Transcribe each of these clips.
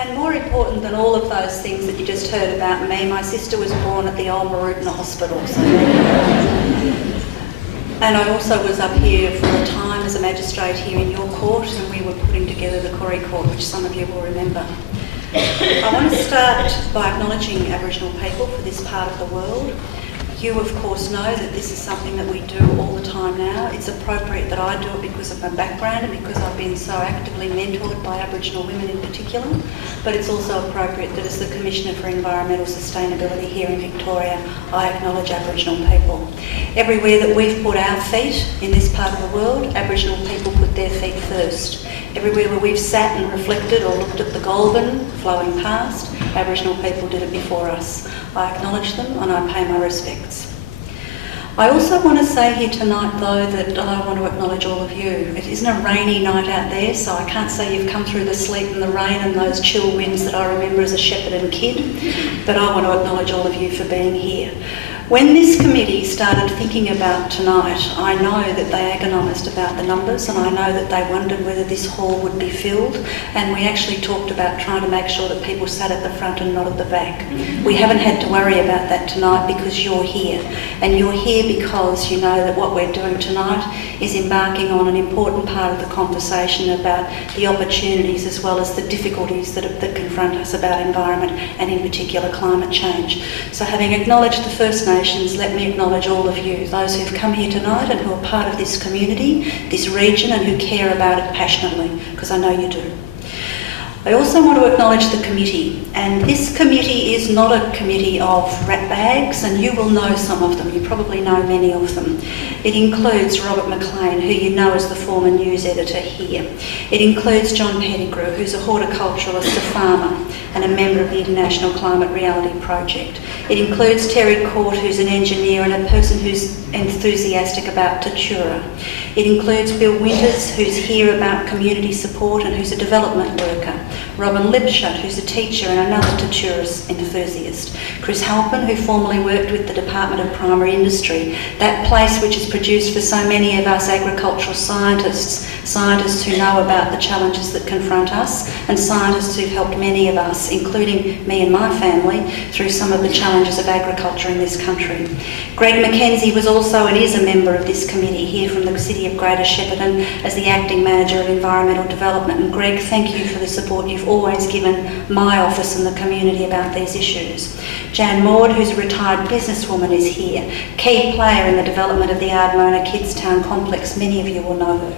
And more important than all of those things that you just heard about me, my sister was born at the old Marutna Hospital. So and I also was up here for a time as a magistrate here in your court, and we were putting together the Koori Court, which some of you will remember. I want to start by acknowledging Aboriginal people for this part of the world. You, of course, know that this is something that we do all the time now. It's appropriate that I do it because of my background and because I've been so actively mentored by Aboriginal women in particular, but it's also appropriate that as the Commissioner for Environmental Sustainability here in Victoria, I acknowledge Aboriginal people. Everywhere that we've put our feet in this part of the world, Aboriginal people put their feet first. Everywhere where we've sat and reflected or looked at the Goulburn flowing past, Aboriginal people did it before us. I acknowledge them and I pay my respects. I also want to say here tonight, though, that I want to acknowledge all of you. It isn't a rainy night out there, so I can't say you've come through the sleet and the rain and those chill winds that I remember as a shepherd and kid, but I want to acknowledge all of you for being here. When this committee started thinking about tonight, I know that they agonised about the numbers, and I know that they wondered whether this hall would be filled, and we actually talked about trying to make sure that people sat at the front and not at the back. We haven't had to worry about that tonight because you're here, and you're here because you know that what we're doing tonight is embarking on an important part of the conversation about the opportunities as well as the difficulties that confront us about environment and in particular climate change. So having acknowledged the First Nations, let me acknowledge all of you, those who've come here tonight and who are part of this community, this region, and who care about it passionately, because I know you do. I also want to acknowledge the committee, and this committee is not a committee of ratbags, and you will know some of them, you probably know many of them. It includes Robert McLean, who you know as the former news editor here. It includes John Pettigrew, who's a horticulturalist, a farmer, and a member of the International Climate Reality Project. It includes Terry Court, who's an engineer and a person who's enthusiastic about Tatura. It includes Bill Winters, who's here about community support and who's a development worker. Robin Lipshut, who's a teacher and another Tatura enthusiast. Chris Halpin, who formerly worked with the Department of Primary Industry, that place which has produced for so many of us agricultural scientists who know about the challenges that confront us, and scientists who've helped many of us, including me and my family, through some of the challenges of agriculture in this country. Greg McKenzie was also and is a member of this committee here from the City of Greater Shepparton as the Acting Manager of Environmental Development. And Greg, thank you for the support you've always given my office and the community about these issues. Jan Maud, who's a retired businesswoman, is here. Key player in the development of the Ardmona Kidstown complex, many of you will know her.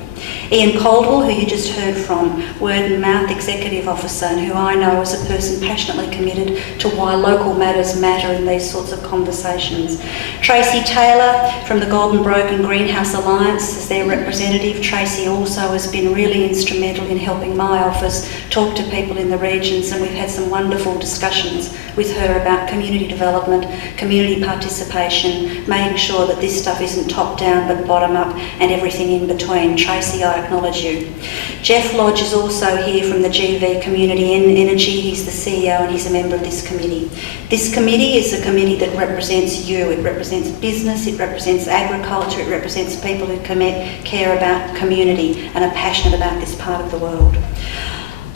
Ian Caldwell, who you just heard from, Word and Mouth Executive Officer, and who I know as a person passionately committed to why local matters matter in these sorts of conversations. Tracy Taylor from the Golden Broken Greenhouse Alliance as their representative. Tracy also has been really instrumental in helping my office talk to people in the regions, and we've had some wonderful discussions with her about community development, community participation, making sure that this stuff isn't top down but bottom up and everything in between. Tracy, I acknowledge you. Jeff Lodge is also here from the GV Community Energy. He's the CEO and he's a member of this committee. This committee is a committee that represents you. It represents business, it represents agriculture, it represents people who care about community and are passionate about this part of the world.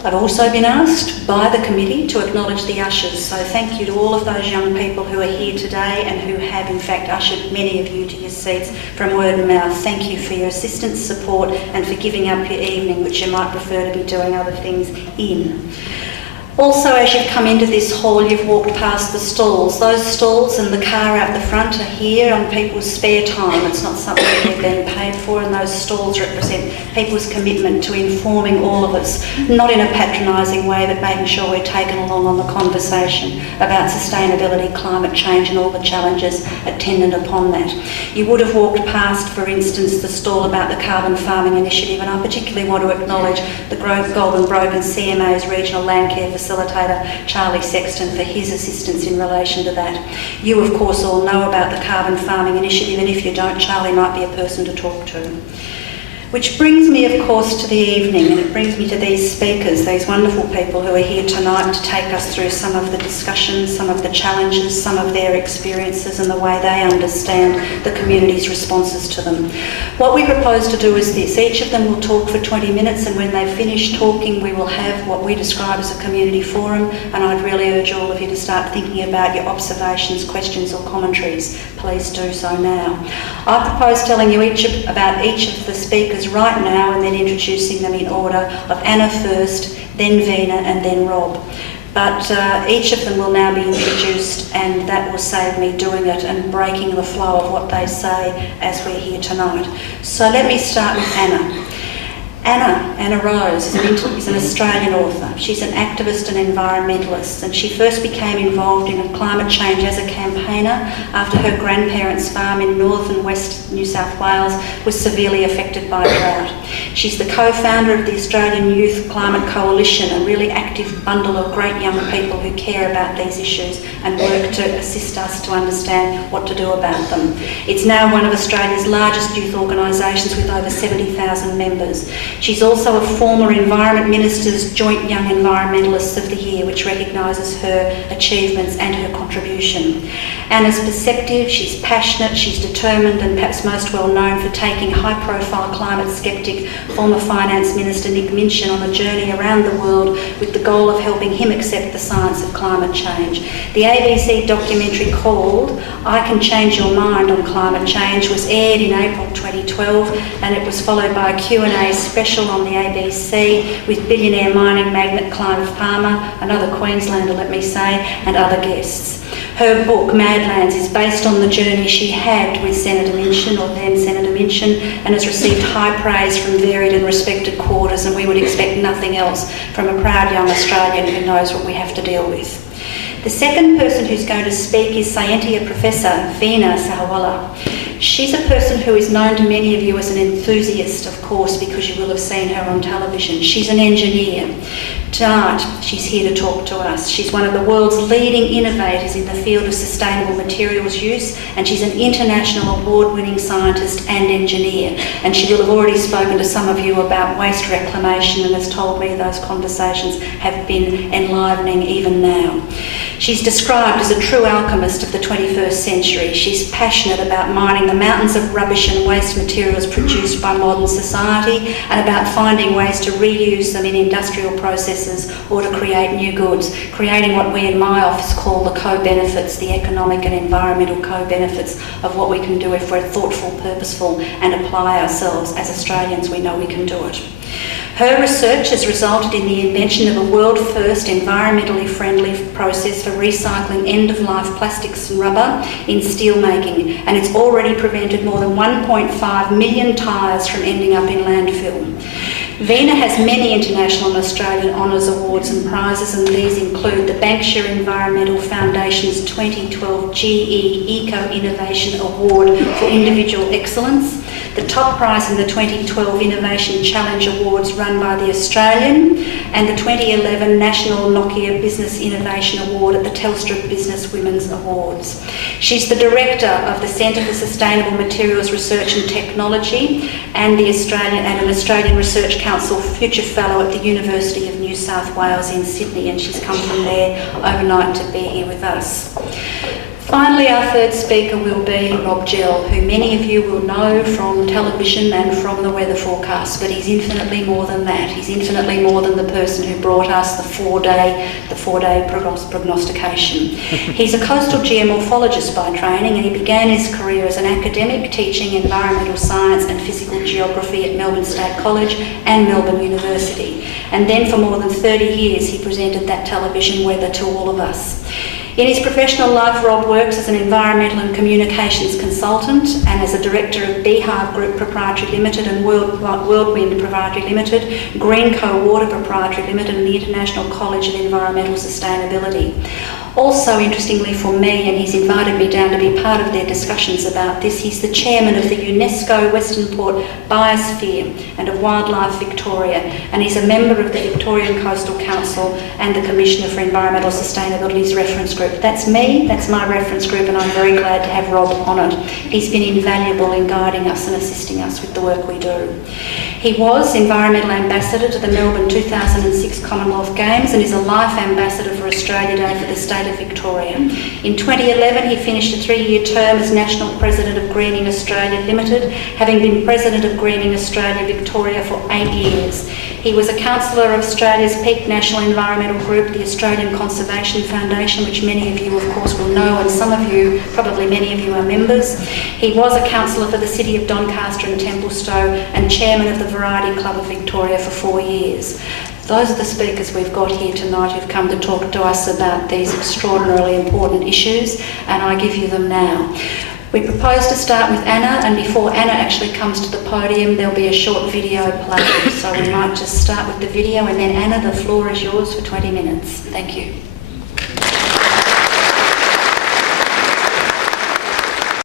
I've also been asked by the committee to acknowledge the ushers, so thank you to all of those young people who are here today and who have in fact ushered many of you to your seats from word of mouth. Thank you for your assistance, support and for giving up your evening, which you might prefer to be doing other things in. Also, as you've come into this hall, you've walked past the stalls. Those stalls and the car out the front are here on people's spare time. It's not something that they're being paid for, and those stalls represent people's commitment to informing all of us, not in a patronising way, but making sure we're taken along on the conversation about sustainability, climate change and all the challenges attendant upon that. You would have walked past, for instance, the stall about the Carbon Farming Initiative, and I particularly want to acknowledge the Goulburn Broken CMA's Regional Land Care Facilitator, Charlie Sexton, for his assistance in relation to that. You, of course, all know about the Carbon Farming Initiative, and if you don't, Charlie might be a person to talk to. Which brings me, of course, to the evening, and it brings me to these speakers, these wonderful people who are here tonight to take us through some of the discussions, some of the challenges, some of their experiences and the way they understand the community's responses to them. What we propose to do is this. Each of them will talk for 20 minutes, and when they've finished talking, we will have what we describe as a community forum, and I'd really urge all of you to start thinking about your observations, questions or commentaries. Please do so now. I propose telling you about each of the speakers right now and then introducing them in order of Anna first, then Veena and then Rob. But each of them will now be introduced, and that will save me doing it and breaking the flow of what they say as we're here tonight. So let me start with Anna. Anna Rose is an Australian author. She's an activist and environmentalist, and she first became involved in climate change as a campaigner after her grandparents' farm in north and west New South Wales was severely affected by drought. She's the co-founder of the Australian Youth Climate Coalition, a really active bundle of great young people who care about these issues and work to assist us to understand what to do about them. It's now one of Australia's largest youth organisations with over 70,000 members. She's also a former Environment Minister's Joint Young Environmentalists of the Year, which recognises her achievements and her contribution. Anna's perceptive, she's passionate, she's determined, and perhaps most well known for taking high-profile climate sceptic former Finance Minister Nick Minchin on a journey around the world with the goal of helping him accept the science of climate change. The ABC documentary called I Can Change Your Mind on Climate Change was aired in April 2012, and it was followed by a Q&A special on the ABC with billionaire mining magnate Clive Palmer, another Queenslander let me say, and other guests. Her book, Madlands, is based on the journey she had with Senator Minchin, or then Senator Minchin, and has received high praise from varied and respected quarters, and we would expect nothing else from a proud young Australian who knows what we have to deal with. The second person who's going to speak is Scientia Professor Veena Sahajwalla. She's a person who is known to many of you as an enthusiast, of course, because you will have seen her on television. She's an engineer. Tonight, she's here to talk to us. She's one of the world's leading innovators in the field of sustainable materials use, and she's an international award-winning scientist and engineer. And she will have already spoken to some of you about waste reclamation and has told me those conversations have been enlivening even now. She's described as a true alchemist of the 21st century. She's passionate about mining the mountains of rubbish and waste materials produced by modern society, and about finding ways to reuse them in industrial processes or to create new goods, creating what we in my office call the co-benefits, the economic and environmental co-benefits of what we can do if we're thoughtful, purposeful and apply ourselves. As Australians, we know we can do it. Her research has resulted in the invention of a world-first environmentally friendly process for recycling end-of-life plastics and rubber in steel making, and it's already prevented more than 1.5 million tyres from ending up in landfill. Veena has many international and Australian honours, awards and prizes, and these include the Bankshire Environmental Foundation's 2012 GE Eco Innovation Award for Individual Excellence, the top prize in the 2012 Innovation Challenge Awards run by the Australian, and the 2011 National Nokia Business Innovation Award at the Telstra Business Women's Awards. She's the Director of the Centre for Sustainable Materials Research and Technology and an Australian Research Council Future Fellow at the University of New South Wales in Sydney, and she's come from there overnight to be here with us. Finally, our third speaker will be Rob Gell, who many of you will know from television and from the weather forecast, but he's infinitely more than that. He's infinitely more than the person who brought us the four-day prognostication. He's a coastal geomorphologist by training, and he began his career as an academic teaching environmental science and physical geography at Melbourne State College and Melbourne University. And then for more than 30 years, he presented that television weather to all of us. In his professional life, Rob works as an environmental and communications consultant and as a director of Beehive Group Proprietary Limited and Whirlwind Proprietary Limited, Greenco Water Proprietary Limited and the International College of Environmental Sustainability. Also, interestingly for me, and he's invited me down to be part of their discussions about this, he's the chairman of the UNESCO Western Port Biosphere and of Wildlife Victoria, and he's a member of the Victorian Coastal Council and the Commissioner for Environmental Sustainability's reference group. That's me, that's my reference group, and I'm very glad to have Rob on it. He's been invaluable in guiding us and assisting us with the work we do. He was Environmental Ambassador to the Melbourne 2006 Commonwealth Games and is a Life Ambassador for Australia Day for the state of Victoria. In 2011 he finished a 3-year term as National President of Greening Australia Limited, having been President of Greening Australia Victoria for 8 years. He was a councillor of Australia's peak national environmental group, the Australian Conservation Foundation, which many of you of course will know, and some of you, probably many of you, are members. He was a councillor for the City of Doncaster and Templestowe and Chairman of the Variety Club of Victoria for 4 years. Those are the speakers we've got here tonight who've come to talk to us about these extraordinarily important issues, and I give you them now. We propose to start with Anna, and before Anna actually comes to the podium there'll be a short video played, so we might just start with the video, and then Anna, the floor is yours for 20 minutes. Thank you.